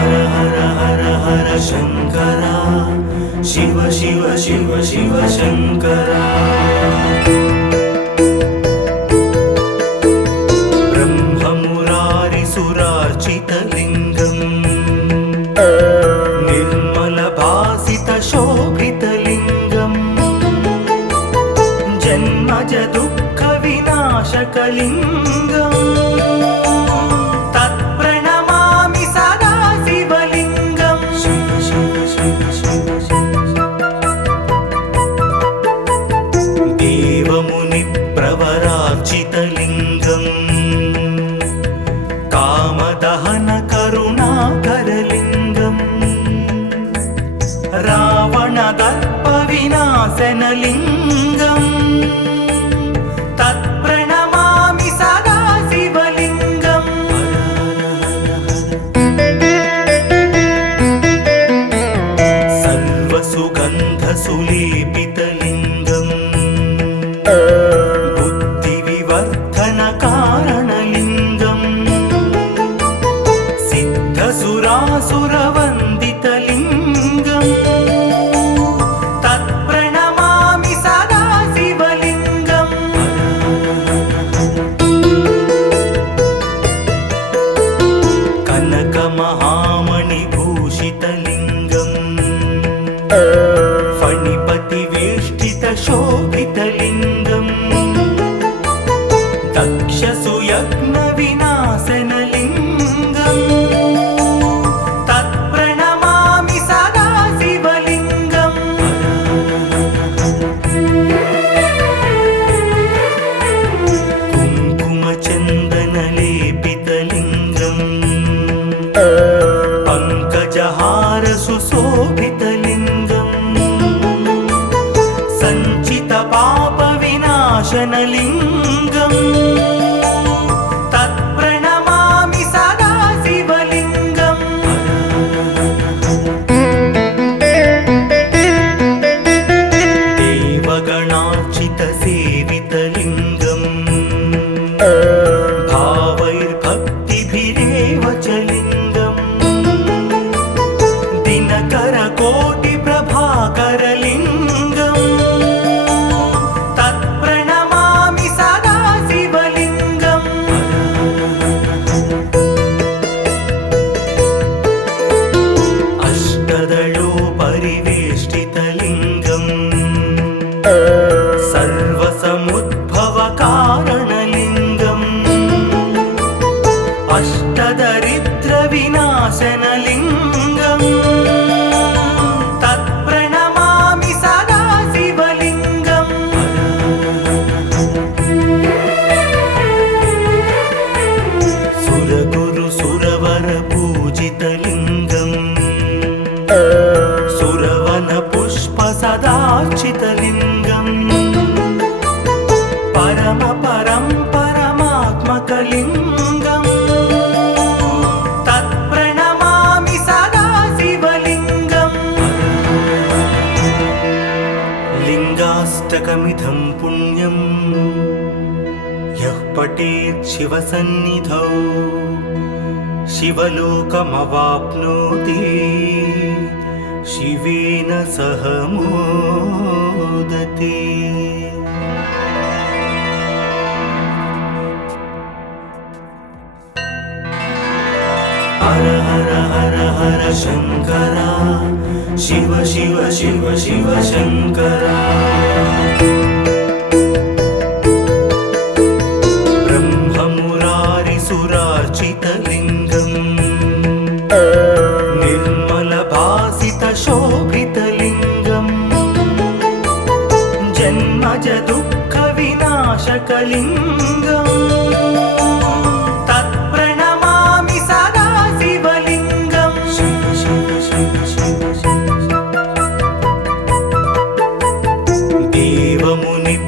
हर हर हर हर शंकरा शिव शिव शिव शिव शंकरा ब्रह्ममुरारिसुरार्चितलिङ्गम् निर्मलभासितशोभितलिङ्गम् जन्मज दुःखविनाशकलिङ्गम् तत्प्रणमामि सदा शिवलिङ्गम् शिव शिव शिव शिव देवमुनिप्रवरार्चितलिङ्गम् कामदहन करुणाकरलिङ्गम् रावणदर्पविनाशनलिङ्गम् तत्प्रणमामि सदा शिवलिङ्गम् सर्वसुगन्धसुलेपितलिङ्गम् बुद्धिविवर्धनकारणलिङ्गम् सिद्धसुरासुरवन्दितलिङ्गम् तत्प्रणमामि सदा शिवलिङ्गम् कनकमहामणिभूषितलिङ्गम् फणिपतिवेष्टितशोभितलिङ्गम् दक्षसुयज्ञविनाशनलिङ्गम् तत्प्रणमामि सदा शिवलिङ्गम् कुङ्कुमचन्दनलेपितलिङ्गम् पङ्कजहारसुशोभितलिङ्गम् सञ्चितपापविनाशनलिङ्गम् तत्प्रणमामि सदा शिवलिङ्गम् देवगणार्चितसेवितलिङ्गम् भावैर्भक्तिभिरेव च लिङ्गम् दिनकरकोटिप्रभाकरलिङ्गम् तत्प्रणमामि सदा शिवलिङ्गम् अष्टदलोपरिवेष्टितलिङ्गम् सर्वसमुद्भवकारणलिङ्गम् अष्टदरिद्रविनाशनलिङ्गम् तत्प्रणमामि सदा शिवलिङ्गम् सुरगुरुसुरवरपूजितलिङ्गम् सुरवनपुष्पसदार्चितलिङ्गम् परमात्मकलिङ्गम् तत्प्रणमामि सदा शिवलिङ्गम् लिङ्गाष्टकमिदं पुण्यम् यः पठेत् शिवसन्निधौ शिवलोकमवाप्नोति शिवेन सह मोदते। हर हर हर हर शंकरा शिव शिव शिव शिव शंकरा ब्रह्ममुरारिसुरार्चितलिङ्गम् निर्मलभासितशोभितलिङ्गम् जन्मज दुःखविनाशकलिङ्गम् तत्प्रणमामि सदा शिवलिङ्गम् शिव शिव शिव शिव देवमुनि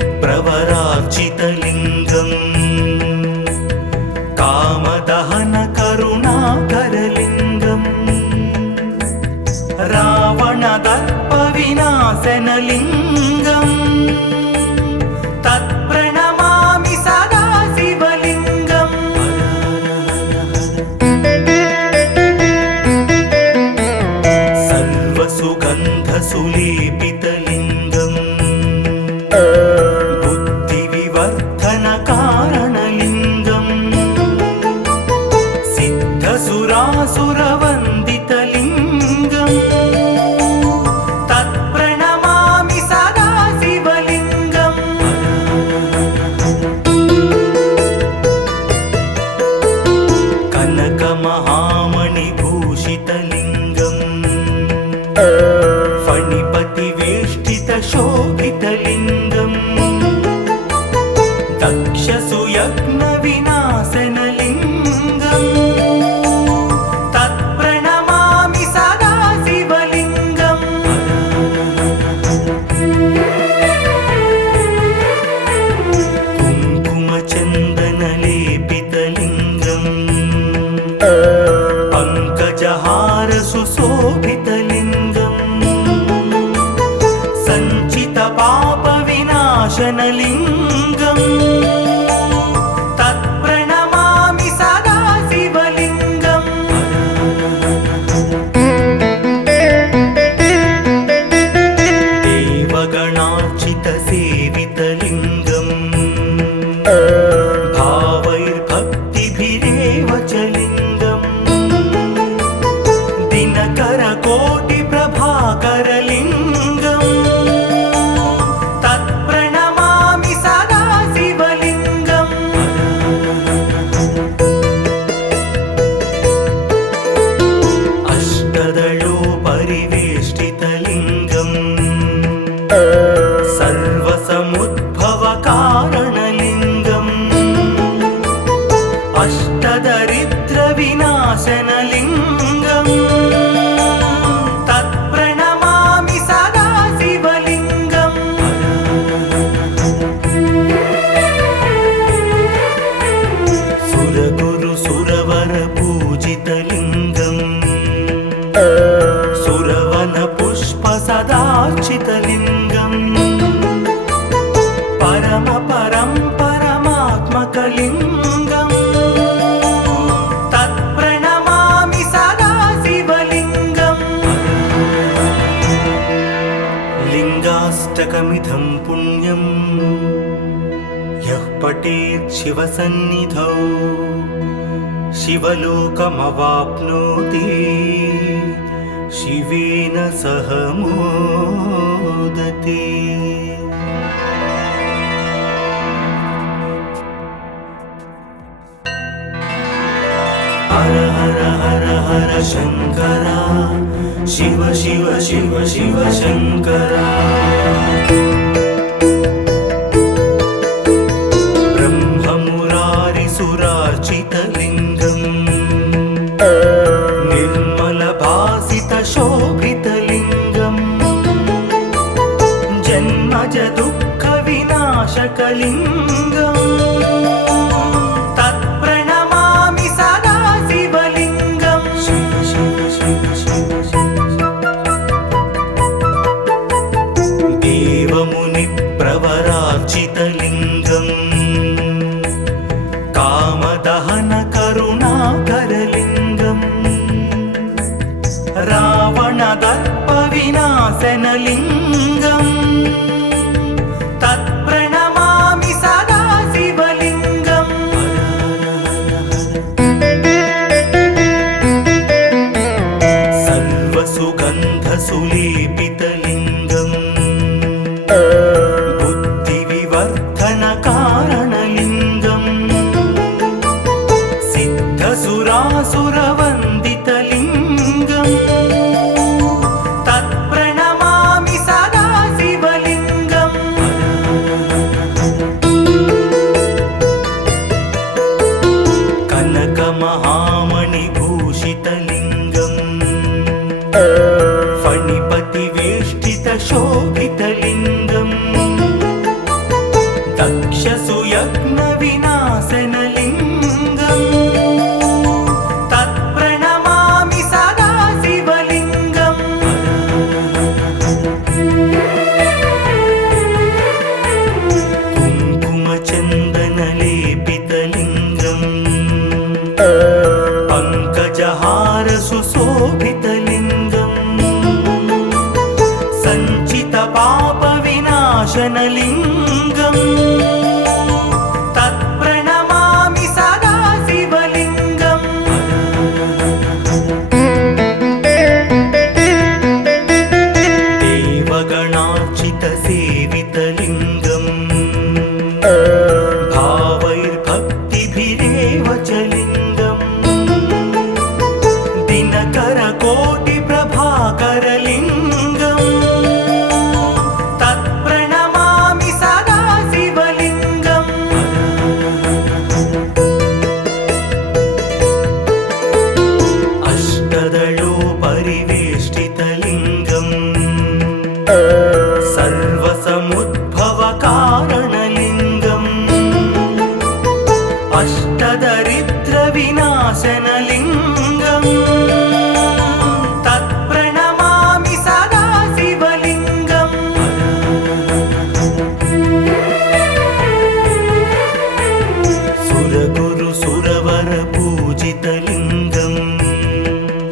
सिद्धसुरासुरवन्दितलिङ्गम् तत्प्रणमामि सदा शिवलिङ्गम् कनकमहामणिभूषितलिङ्गम् फणिपतिवेष्टितशोभितलिङ्गम् दक्षसुयज्ञविनाशनलिङ्गम् तत्प्रणमामि सदा शिवलिङ्गम् कुङ्कुमचन्दनलेपितलिङ्गम् पङ्कजहारसुशोभितलिङ्गम् सञ्चितपापविनाशनलिङ्गम् तत्प्रणमामि सदा शिवलिङ्गम् देवगणार्चितसेवितलिङ्गम् भावैर्भक्तिभिरेव च लिङ्गम् दिनकरकोटिप्रभाकरलिङ्गम् तत्प्रणमामि सदा शिवलिङ्गम् अष्टदलोपरिवेष्टितलिङ्गम् सर्वसमुद्भवकारणलिङ्गम् अष्टदरिद्रविनाशनलिङ्गम् तत्प्रणमामि सदा शिवलिङ्गम् सुरगुरुसुरवरपूजितलिङ्गम् सुरवनपुष्पसदार्चितलिङ्गम् परमात्मकलिङ्गम् तत्प्रणमामि सदा शिवलिङ्गम् लिङ्गाष्टकमिदं पुण्यं यः पठेत् शिवसन्निधौ शिवलोकमवाप्नोति शिवेन सह मोदते। हर हर हर हर शङ्करा शिव शिव शिव शिव शङ्करा ब्रह्ममुरारिसुरार्चितलिङ्गम् निर्मलभासितशोभितलिङ्गम् जन्मज दुःखविनाशकलिङ्गम् तत्प्रणमामि सदा शिवलिङ्गम् शिव शिव शिव शिव देवमुनिप्रवरार्चितलिङ्गम् कामदहनकरुणाकरलिङ्गम् रावणदर्पविनाशनलिङ्गम् तत्प्रणमामि सदा शिवलिङ्गम् सर्वसुगन्धसुलेपितलिङ्गम् बुद्धिविवर्धनकारणलिङ्गम् सिद्धसुरासुरवन्दितलिङ्गम् तत्प्रणमामि सदा शिवलिङ्गम् कनकमहामणिभूषितलिङ्गम् फणिपतिवेष्टितशोभितलिङ्गम् दक्षसुयज्ञविनाशनलिङ्गम् तत्प्रणमामि सदा शिवलिङ्गम् कुङ्कुमचन्दनलेपितलिङ्गम् पङ्कजहारसुशोभितलिङ्गम् सञ्चितपापविनाशनलिङ्गम् तत्प्रणमामि सदा शिवलिङ्गम्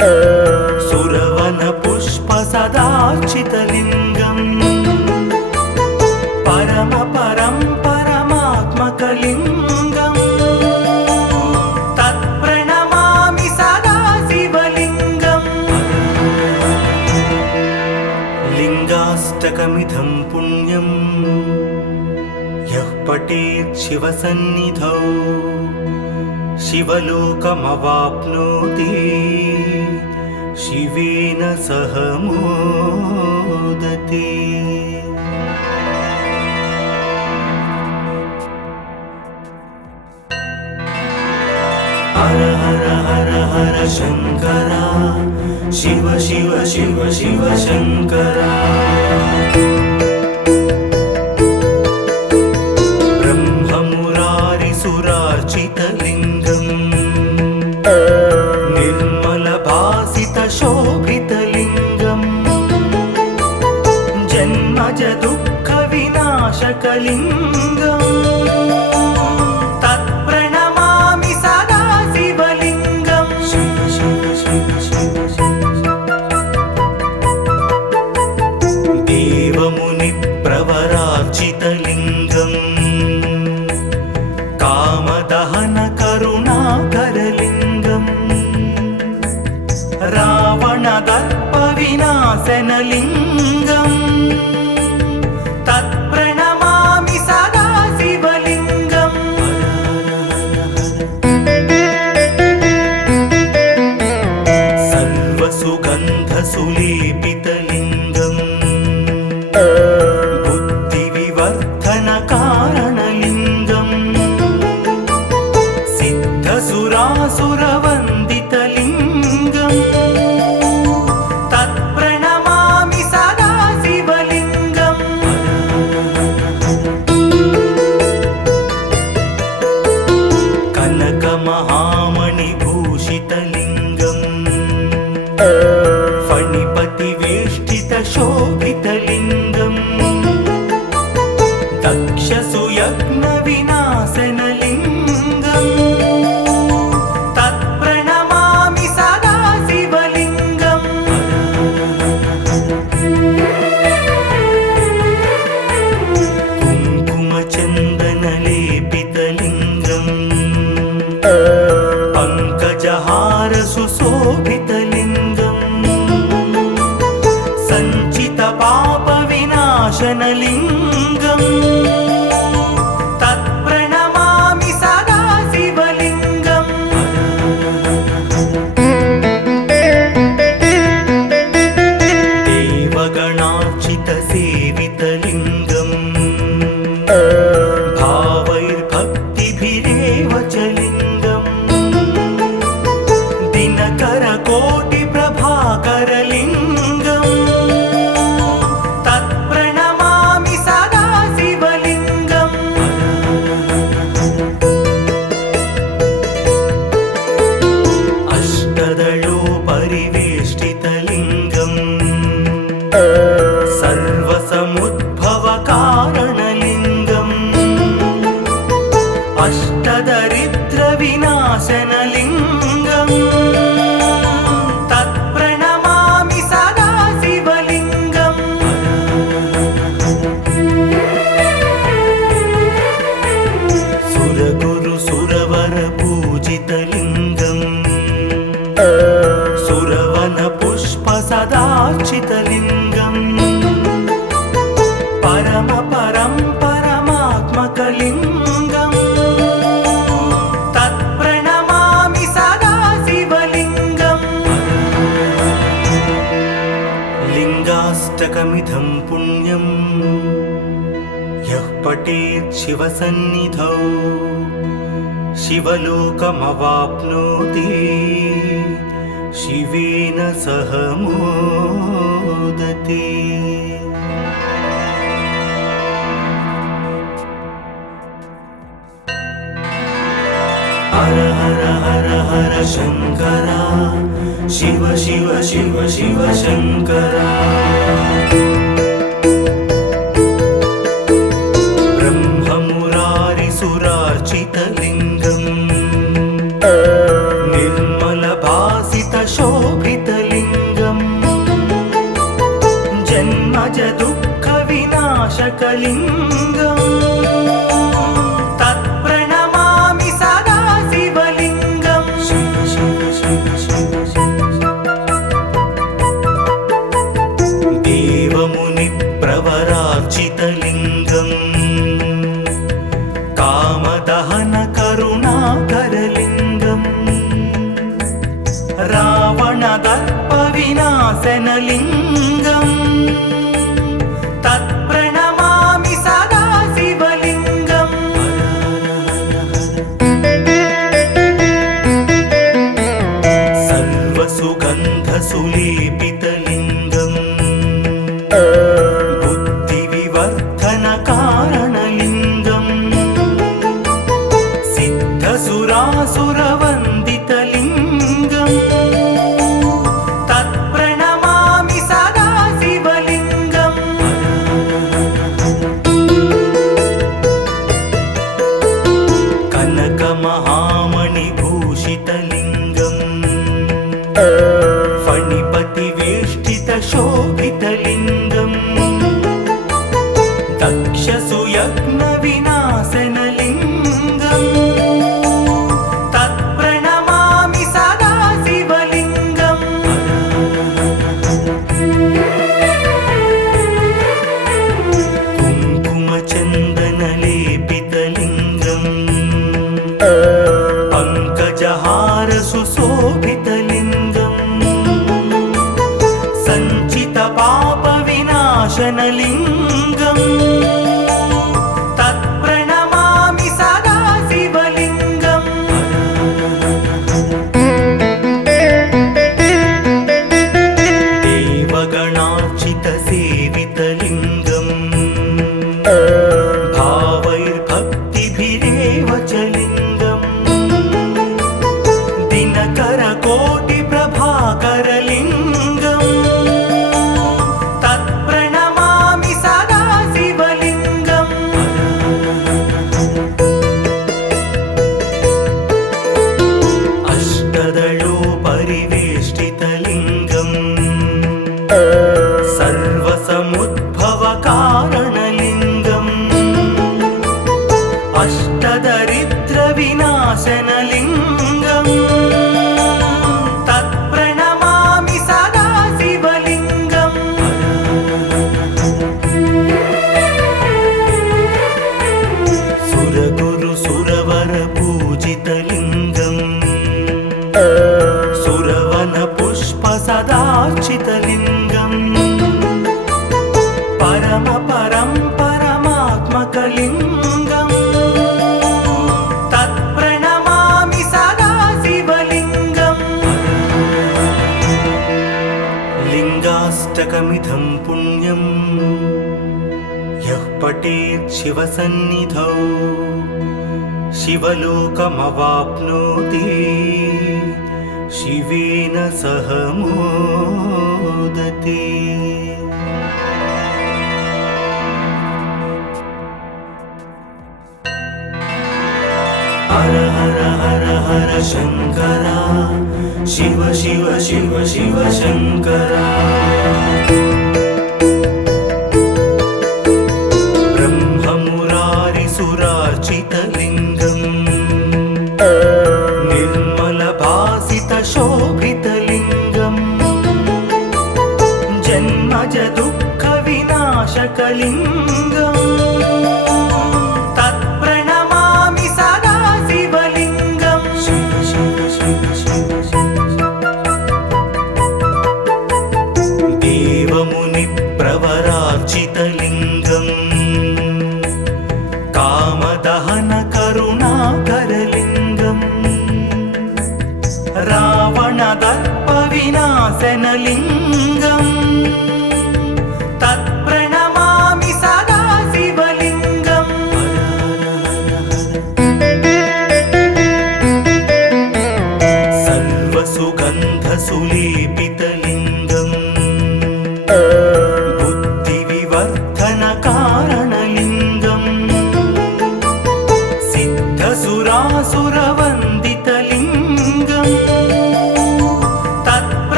सुरवन पुष्प सदार्चितलिङ्गम् परम परं परमात्मकलिङ्गम् तत्प्रणमामि सदा शिवलिङ्गम् लिङ्गाष्टकमिदं पुण्यम् यः पठेत् शिवसन्निधौ शिवलोकमवाप्नोति शिवेन सह मोदते। हर हर हर हर शङ्करा शिव शिव शिव शिव शङ्करा ब्रह्ममुरारिसुरार्चितलिङ्गम् निर्मलभासितशोभितलिङ्गम् जन्मज दुःखविनाशकलिङ्गम् तत्प्रणमामि सदा शिवलिङ्गम् शिव शिव शिव शिव देवमुनिप्रवरार्चितलिङ्गम् कामदहन करुणाकरलिङ्गम् रावणदर्पविनाशनलिङ्गम् तत्प्रणमामि सदा शिवलिङ्गम् सर्वसुगन्धसुलेपितलिङ्गम् बुद्धिविवर्धनकारणलिङ्गम् सिद्धसुरासुरवन्दितलिङ्गम् तत्प्रणमामि सदा शिवलिङ्गम् कनकमहामणिभूषितलिङ्गम् फणिपतिवेष्टितशोभितलिङ्गम् दक्षसुयज्ञविनाशनलिङ्गम् तत्प्रणमामि सदा शिवलिङ्गम् कुङ्कुमचन्दनलेपितलिङ्गम् पङ्कजहारसुशोभितलिङ्गम् सञ्चितपापविनाशनलिङ्गम् तत्प्रणमामि सदा शिवलिङ्गम् देवगणार्चितसेवितलिङ्गम् भावैर्भक्तिभिरेव च लिङ्गम् दिनकरकोटिप्रभाकरलिङ्गम् तत्प्रणमामि सदा शिवलिङ्गम् अष्टदलोपरिवेष्टितलिङ्गम् सर्वसमुद्भवकारणलिङ्गम् अष्टदरिद्रविनाशनलिङ्गम् तत्प्रणमामि सदा शिवलिङ्गम् सुरगुरुसुरवरपूजितलिङ्गम् सुरवनपुष्पसदार्चितलिङ्गम् परम परं परमात्मकलिङ्गम् तत्प्रणमामि सदा शिवलिङ्गम् लिङ्गाष्टकमिदं पुण्यम् यः पठेत् शिवसन्निधौ शिवलोकमवाप्नोति शिवेन सह मोदते। हर हर हर हर शङ्करा शिव शिव शिव शिव शङ्करा ब्रह्ममुरारिसुरार्चितलिङ्गम् निर्मलभासितशो शोभितलिङ्गम् जन्मज दुःखविनाशकलिङ्गम् तत्प्रणमामि सदा शिवलिङ्गम् शिव शिव शिव शिव शिव देवमुनिप्रवरार्चितलिङ्गम् कामदहन करुणाकरलिङ्गम् रावणदर्पविनाशनलिङ्गम् तत्प्रणमामि सदा शिवलिङ्गम् सर्वसुगन्धसुलेपितलिङ्गम् बुद्धिविवर्धनकारणलिङ्गम् सिद्धसुरासुरवन्दितलिङ्गम् तत्प्रणमामि सदा शिवलिङ्गम् कनकमहामणिभूषितलिङ्गम् फणिपतिवेष्टितशोभितलिङ्गम् दक्षसुयज्ञविनाशनलिङ्गम् तत्प्रणमामि सदा शिवलिङ्गम् कुङ्कुमचन्दनलेपितलिङ्गम् पङ्कजहारसुशोभितलिङ्गम् सञ्चितपापविनाशनलिङ्गम् तत्प्रणमामि सदा शिवलिङ्गम् देवगणार्चितसेवितलिङ्गम् भावैर्भक्तिभिरेव च लिङ्गम् दिनकरकोटिप्रभाकरलिङ्गम् तत्प्रणमामि सदा शिवलिङ्गम् अष्टदलोपरिवेष्टितलिङ्गम् सर्वसमुद्भवकारणलिङ्गम् अष्टदरिद्रविनाशनलिङ्गम् तत्प्रणमामि सदा शिवलिङ्गम् सुरगुरुसुरवरपूजितलिङ्गम् सुरवनपुष्पसदार्चितलिङ्गम् परमात्मकलिङ्गम् तत्प्रणमामि सदा शिवलिङ्गम् लिङ्गाष्टकमिदं पुण्यं यः पठेत् शिवसन्निधौ शिवलोकमवाप्नोति शिवेन सह मोदते। हर हर हर हर शङ्करा शिव शिव शिव शिव शङ्करा ब्रह्ममुरारिसुरार्चितलिङ्गम् निर्मलभासितशोभितलिङ्गम् जन्मज दुःखविनाशकलिङ्गम् तत्प्रणमामि सदा शिवलिङ्गम् शिव शिव शिव शिव देवमुनिप्रवरार्चितलिङ्गम् कामदहन करुणाकरलिङ्गम् रावणदर्पविनाशनलिङ्गम् तत्प्रणमामि सदा शिवलिङ्गम् सर्वसुगन्धसुलेपितलिङ्गम् बुद्धिविवर्धनकारणलिङ्गम् सिद्धसुरासुरवन्दितलिङ्गम् तत्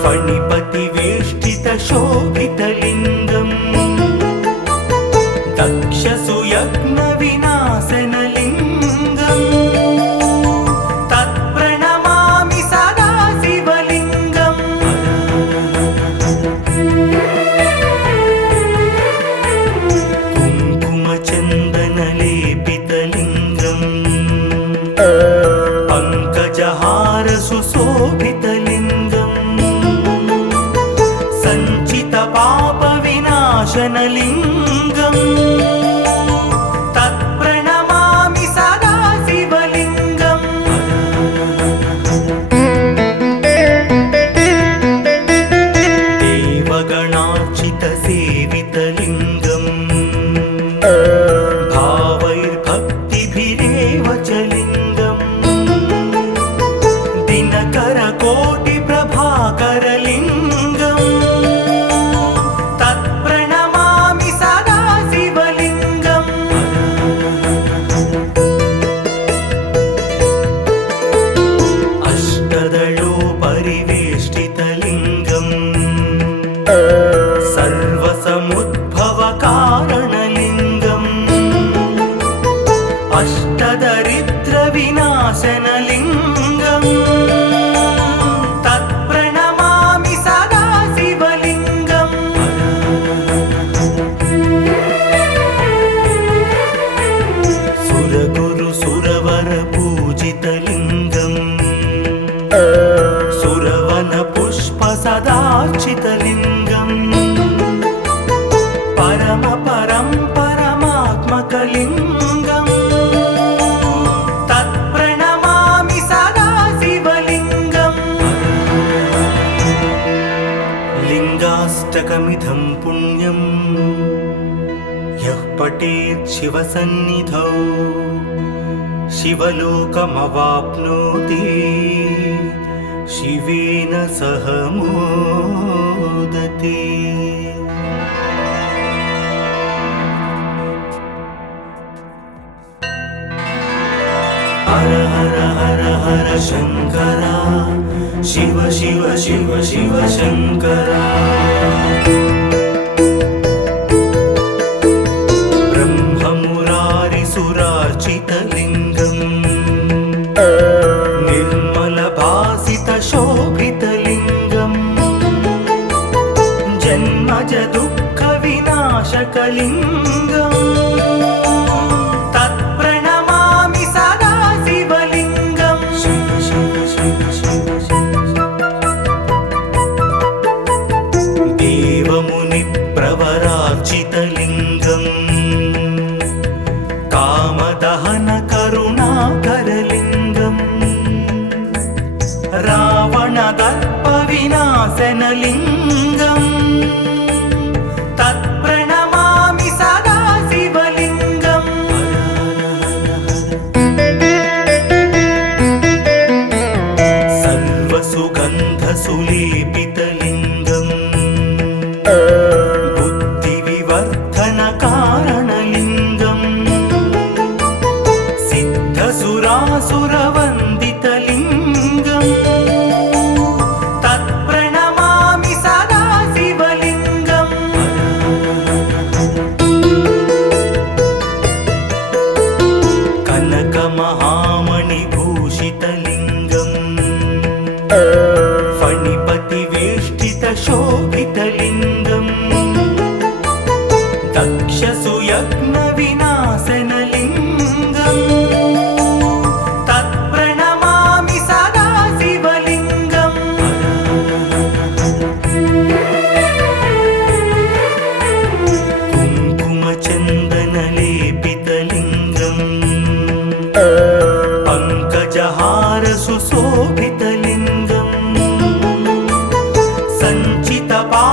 फणिपतिवेष्टितशोभितलिङ्गम् दक्षसुयज्ञविनाशनलिङ्गम् तत्प्रणमामि सदा शिवलिङ्गम् कुङ्कुमचन्दनलेपितलिङ्गम् पङ्कजहार सुशोभितलिङ्गम् सञ्चितपापविनाशनलिङ्गम् तत्प्रणमामि सदा शिवलिङ्गम् देवगणार्चितसेवितलिङ्गम् भावैर्भक्तिभिरेव च लिङ्गम् दिनकरकोटिप्रभाकरलिङ्गम् तत्प्रणमामि सदा शिवलिङ्गम् अष्टदलोपरिवेष्टितलिङ्गम् सर्वसमुद्भवकारणलिङ्गम् अष्टदरिद्रविनाशनलिङ्गम् तत्प्रणमामि सदा शिवलिङ्गम् सुरगुरुसुरवरपूजितलिङ्गम् सुरवनपुष्पसदार्चितलिङ्गम् परमात्मकलिङ्गम् तत्प्रणमामि सदा शिवलिङ्गम् लिङ्गाष्टकमिदं पुण्यं यः पठेत् शिवसन्निधौ शिवलोकमवाप्नोति शिवेन सह मोदते। हर हर हर हर शङ्करा शिव शिव शिव शिव शङ्करा ब्रह्ममुरारिसुरार्चितलिङ्गम् निर्मलभासितशोभितलिङ्गम् जन्मज दुःखविनाशकलिङ्गम् तत्प्रणमामि सदा शिवलिङ्गम् शिव शिव शिव शिव देवमुनिप्रवरार्चितलिङ्गम् कामदहनकरुणाकरलिङ्गम् रावणदर्पविनाशनलिङ्गम् तत्प्रणमामि सदा शिवलिङ्गम् सर्वसुगन्धसुलेपितलिङ्गम् बुद्धिविवर्धनकारणलिङ्गम् सिद्धसुरासुरवन्दितलिङ्गम् तत्प्रणमामि सदा शिवलिङ्गम् कनकमहामणिभूषितलिङ्गम् फणिपतिवेष्टितशोभितलिङ्गम् दक्षसुयज्ञविनाशनलिङ्गम् तत्प्रणमामि सदा शिवलिङ्गम् कुङ्कुमचन्दनलेपितलिङ्गम् पङ्कजहार सुशोभितलिङ्गम् सञ्चितपा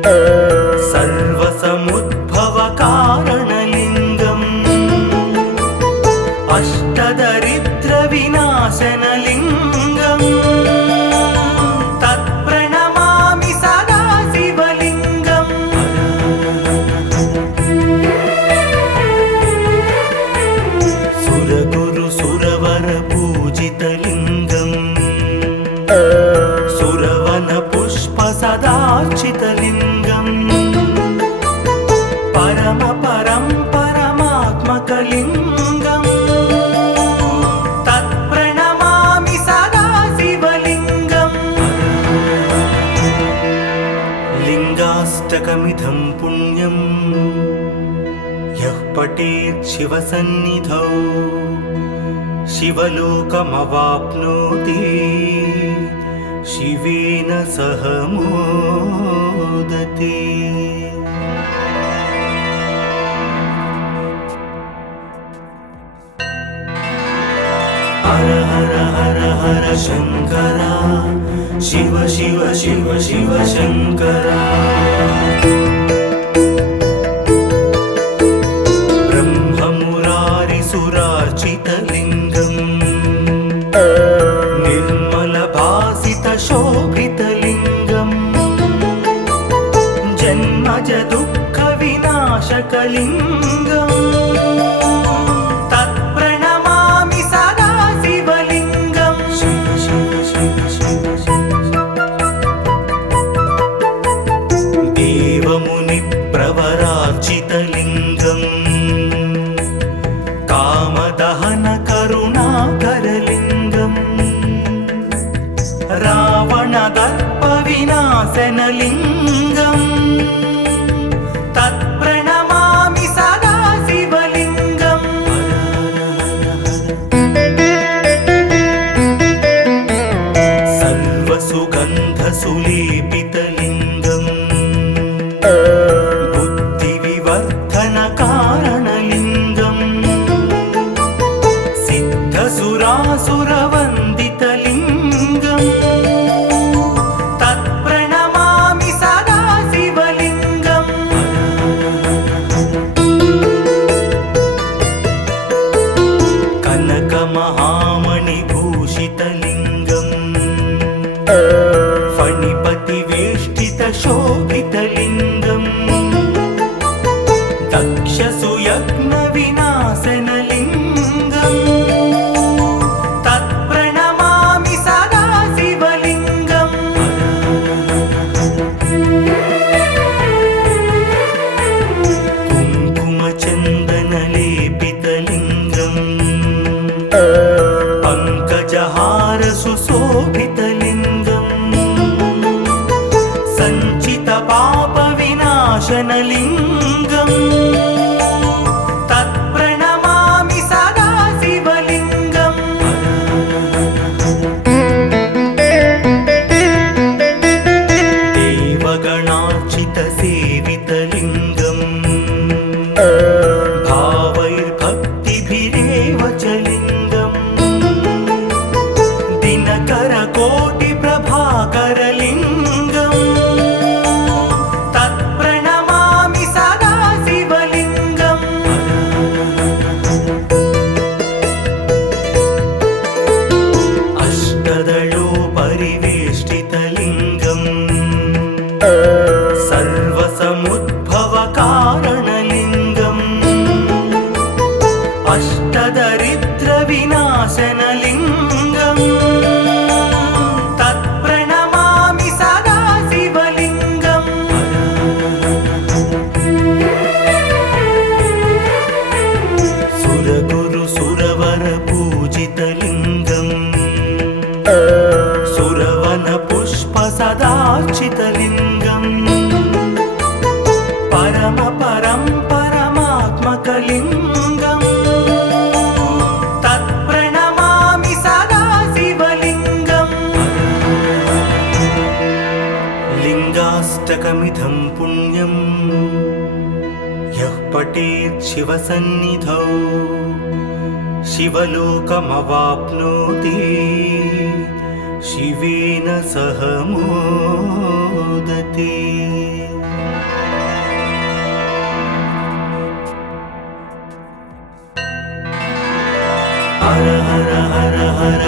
सर्वसमुद्भवकारणलिङ्गम् अष्टदरिद्रविनाशनलिङ्गम् तत्प्रणमामि सदा शिवलिङ्गम् सुरगुरु सुरवरपूजितलिङ्गम् सुरवनपुष्पसदार्चितलिङ्गम् परमपरं परमात्मकलिङ्गम् तत्प्रणमामि सदा शिवलिङ्गम् लिङ्गाष्टकमिदं पुण्यम् यः पठेत् शिवसन्निधौ शिवलोकमवाप्नोति शिवेन सह मोदते। हर हर हर हर शङ्करा शिव शिव शिव शिव शङ्करा ब्रह्ममुरारिसुरार्चितलिङ्गम् निर्मलभासितशोभितलिङ्गम् जन्मज दुःखविनाशकलिङ्गम् तत्प्रणमामि सदा शिवलिङ्गम् शिव शिव शिव शिव देवमुनिप्रवरार्चितलिङ्गम् कामदहनकरुणाकरलिङ्गम् रावणदर्पविनाशनलिङ्गम् तत्प्रणमामि सदा शिवलिङ्गम् सर्वसुगन्धसुलेपितलिङ्गम् बुद्धिविवर्धनकारणलिङ्गम् सिद्धसुरासुरवन्दितलिङ्गम् तत्प्रणमामि सदा शिवलिङ्गम् कनकमहामणिभूषितलिङ्गम् फणिपतिवेष्टितशोभितलिङ्गम् दक्षसुयज्ञविनाशनलिङ्गम् तत्प्रणमामि सदा शिवलिङ्गम् कुङ्कुमचन्दनलेपितलिङ्गम् पङ्कजहारसुशोभितलिङ्गम् सञ्चितपापविनाशनलिङ्गम् तत्प्रणमामि सदा शिवलिङ्गम् देवगणार्चितसेवितलिङ्गम् भावैर्भक्तिभिरेव च लिङ्गम् दिनकरकोटिप्रभाकरलिङ्गम् तत्प्रणमामि सदा शिवलिङ्गम् अष्टदलोपरिवेष्टितलिङ्गम् सर्वसमुद्भवकारणलिङ्गम् अष्टदरिद्रविनाशनलिङ्गम् तत्प्रणमामि सदा शिवलिङ्गम् सुरगुरु सुरवरपूजितलिङ्गम् सुरवनपुष्पसदार्चितलिङ्गम् परमपरं परमात्मकलिङ्गम् तत्प्रणमामि सदा शिवलिङ्गम् लिङ्गाष्टकमिदं पुण्यम् यः पठेत् शिवसन्निधौ शिवलोकमवाप्नोति शिवेन सह मोदते।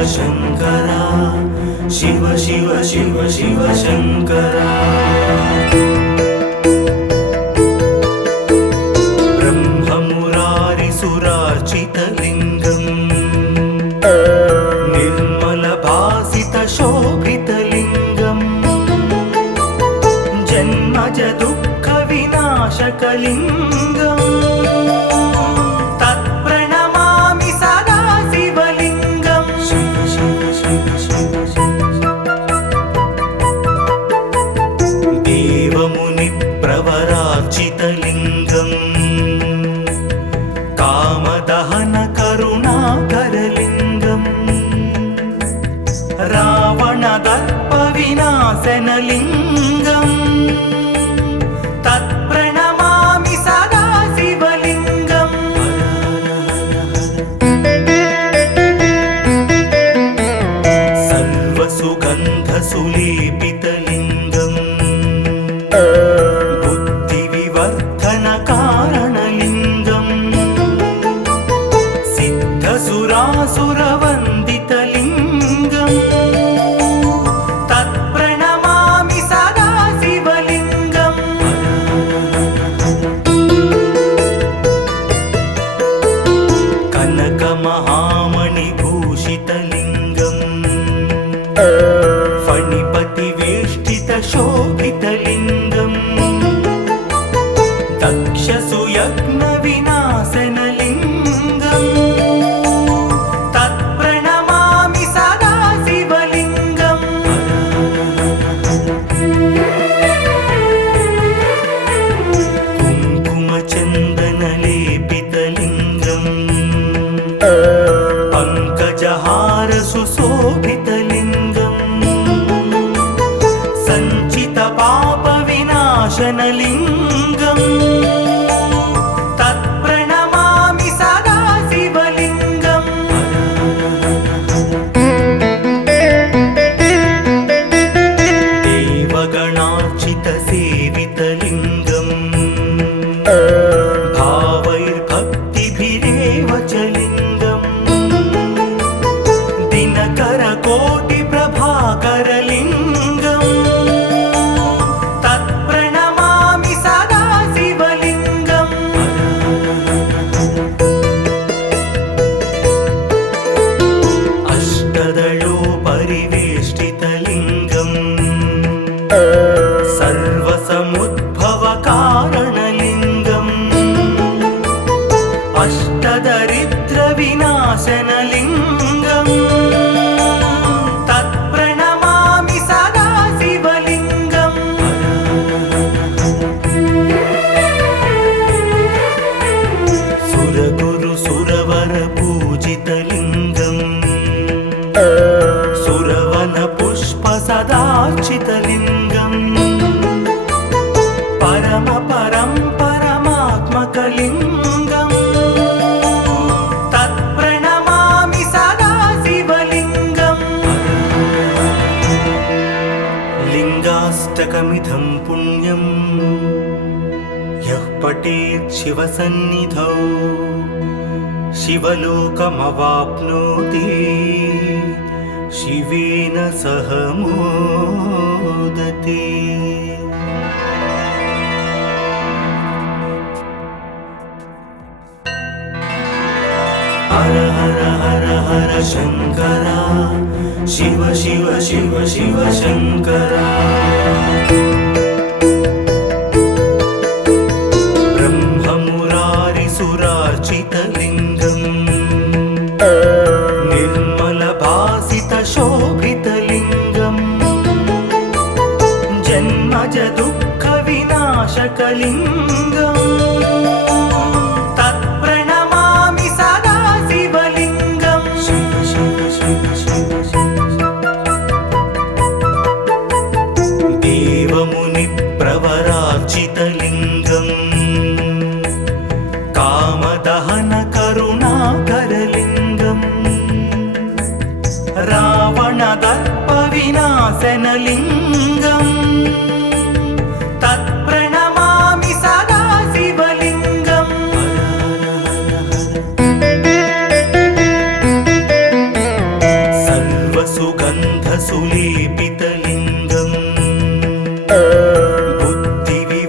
शङ्करा शिव शिव शिव शिव शङ्करा ब्रह्ममुरारिसुरार्चितलिङ्गम् निर्मलभासितशोभितलिङ्गम् जन्मज दुःखविनाशकलिङ्गम् तत्प्रणमामि सदा शिवलिङ्गम् शिव शिव शिव शिव देवमुनिप्रवरार्चितलिङ्गम् कामदहनकरुणाकरलिङ्गम् रावणदर्पविनाशनलिङ्गम् तत्प्रणमामि सदा शिवलिङ्गम् सर्वसुगन्धसुलेपितलिङ्गम् बुद्धिविवर्धनकारणलिङ्गम् सिद्धसुरासुरवन्दितलिङ्गम् तत्प्रणमामि सदा शिवलिङ्गम् कनकमहामणिभूषितलिङ्गम् फणिपतिवेष्टितशोभितलिङ्गम् दक्षसुयज्ञविनाशनलिङ्गम् तत्प्रणमामि सदा शिवलिङ्गम् कुङ्कुमचन्दनलेपितलिङ्गम् पङ्कजहारसुशोभितलिङ्गम् सञ्चितपापविनाशनलिङ्गम् तत्प्रणमामि सदा शिवलिङ्गम् देवगणार्चितसेवितलिङ्गम् भावैर्भक्तिभिरेव च लिङ्गम् दिनकरकोटिप्रभाकरलिङ्गम् तत्प्रणमामि सदा शिवलिङ्गम् अष्टदलोपरिवेष्टितलिङ्गम् सर्वसमुद्भवकारणलिङ्गम् अष्टदरिद्रविनाशनलिङ्गम् तत्प्रणमामि सदा शिवलिङ्गम् सुरगुरुसुरवरपूजितलिङ्गम् सुरवनपुष्पसदार्चितलिङ्गम् परमात्मकलिङ्गम् तत्प्रणमामि सदा शिवलिङ्गम् लिङ्गाष्टकमिदं पुण्यं यः पठेत् शिवसन्निधौ शिवलोकमवाप्नोति शिवेन सह मोदते हर हर हर हर शङ्करा शिव शिव शिव शिव शङ्करा ब्रह्ममुरारिसुरार्चितलिङ्गम् निर्मलभासितशोभितलिङ्गम् जन्मज दुःखविनाशकलिङ्गम् तत्प्रणमामि सदा शिवलिङ्गम् शिव शिव शिव शिव देवमुनिप्रवरार्चितलिङ्गम् कामदहनकरुणाकरलिङ्गम् रावणदर्पविनाशनलिङ्गम् तत्प्रणमामि सदा शिवलिङ्गम्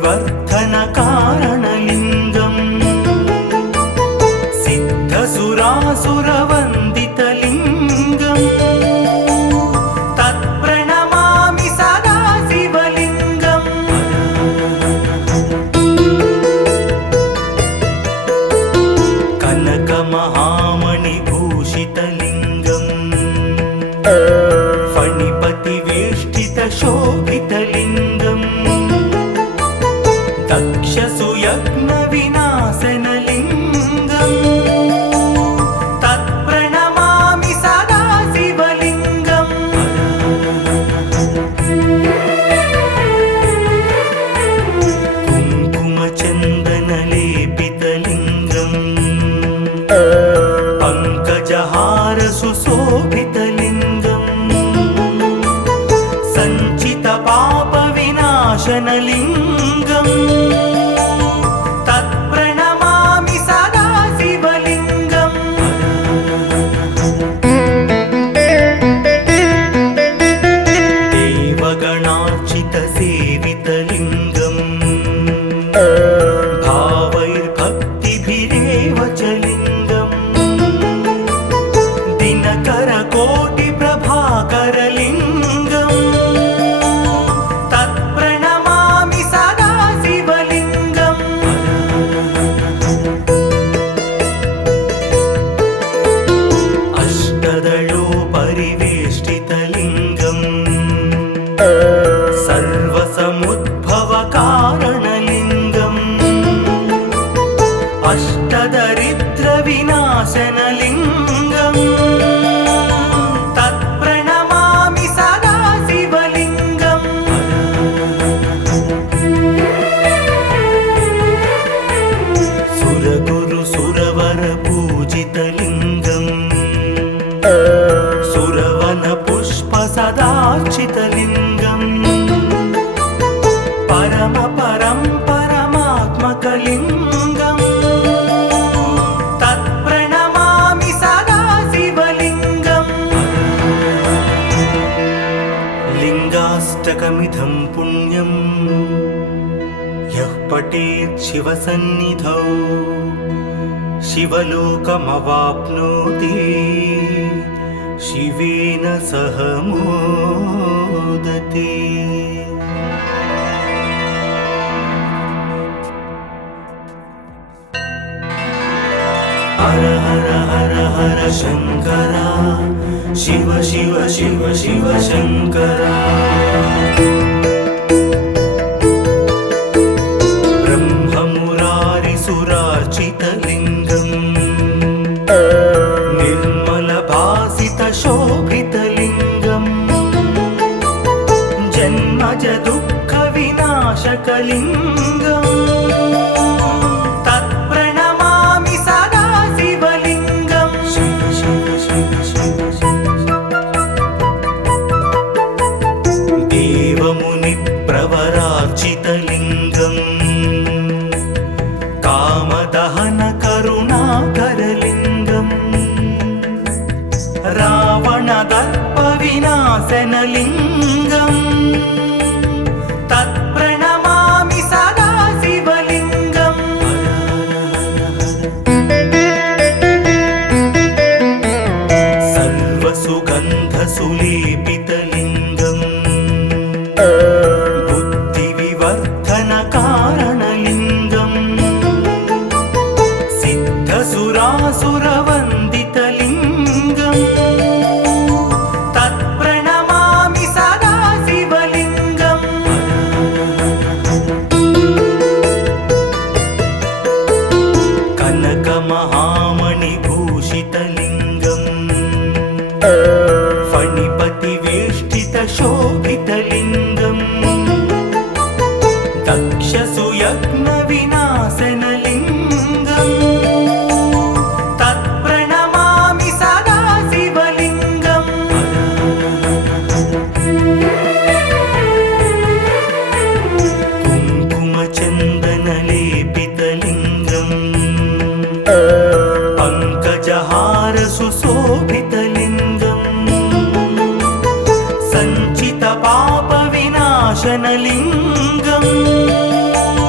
पापविवर्धनकारणलिङ्गम् सिद्धसुरासुरवन्दितलिङ्गम् तत्प्रणमामि सदा शिवलिङ्गम् कनकमहामणिभूषितलिङ्गम् फणिपतिवेष्टितशोभितलिङ्गम् दक्षसुयज्ञविनाशनलिङ्गम् तत्प्रणमामि सदा शिवलिङ्गम् कुङ्कुमचन्दनलेपितलिङ्गम् पङ्कजहारसुशोभितलिङ्गम् सञ्चितपापविनाशनलिङ्गम् तत्प्रणमामि सदा शिवलिङ्गम् देवगणार्चितसेवितलिङ्गम् भावैर्भक्तिभिरेव च लिङ्गम् दिनकरकोटिप्रभाकरलिङ्गम् तत्प्रणमामि सदा शिवलिङ्गम् अष्टदलोपरिवेष्टितलिङ्गम् सर्वसमुद्भवकारणलिङ्गम् अष्टदरिद्रविनाशनलिङ्गम् तत्प्रणमामि सदा शिवलिङ्गम् सुरगुरुसुरवरपूजितलिङ्गम् सुरवनपुष्पसदार्चितलिङ्गम् परमात्मकलिङ्गम् तत्प्रणमामि सदा शिवलिङ्गम् लिङ्गाष्टकमिदं पुण्यम् यः पठेत् शिवसन्निधौ शिवलोकमवाप्नोति शिवेन सह मोदते। हर हर हर हर शङ्करा शिव शिव शिव शिव शङ्करा ब्रह्ममुरारिसुरार्चितलिङ्गम् निर्मलभासितशोभितलिङ्गम् जन्मज दुःखविनाशकलिङ्गम् तत्प्रणमामि सदा शिवलिङ्गम् शिव शिव शिव शिव देवमुनिप्रवरार्चितलिङ्गम् कामदहनकरुणाकरलिङ्गम् रावणदर्पविनाशनलिङ्गम् तत्प्रणमामि सदा शिवलिङ्गम् सर्वसुगन्धसुलेपितलिङ्गम् बुद्धिविवर्धनकारणलिङ्गम् सिद्धसुरासुरवन्दितलिङ्गम् तत्प्रणमामि सदा शिवलिङ्गम् कनकमहामणिभूषितलिङ्गम् फणिपतिवेष्टितशोभितलिङ्गम् दक्षसुयज्ञविनाशनलिङ्गम् तत्प्रणमामि सदा शिवलिङ्गम् कुङ्कुमचन्दनलेपितलिङ्गम् पङ्कजहारसुशोभितलिङ्गम् सञ्चितपापविनाशनलिङ्गम्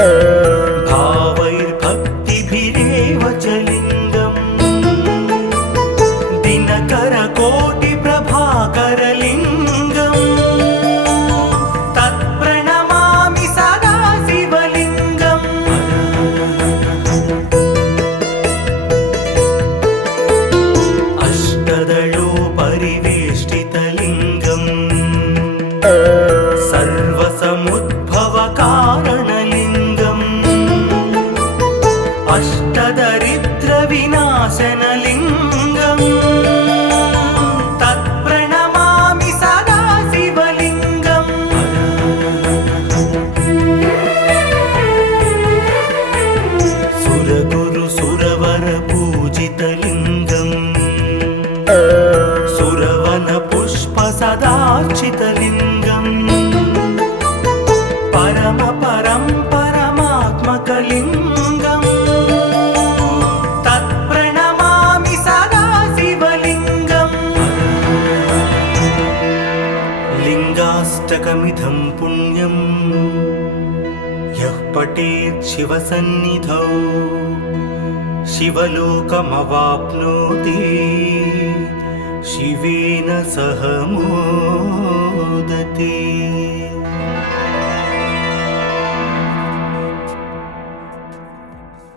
भावैर्भक्तिभिरेव च लिङ्गम् दिनकरकोटिप्रभाकरलिङ्गम् तत्प्रणमामि सदा शिवलिङ्गम् अष्टदलोपरिवेष्टितलिङ्गम् सर्वसमुद्भवकारणलिङ्गम् अष्टदरिद्रविनाशनलिङ्गम् तत्प्रणमामि सदा शिवलिङ्गम् सुरगुरुसुरवरपूजितलिङ्गम् सुरवनपुष्पसदार्चितलिङ्गम् परमात्मकलिङ्गम् तत्प्रणमामि सदा शिवलिङ्गम् लिङ्गाष्टकमिदं पुण्यं यः पठेत् शिवसन्निधौ शिवलोकमवाप्नोति शिवेन सह मोदते।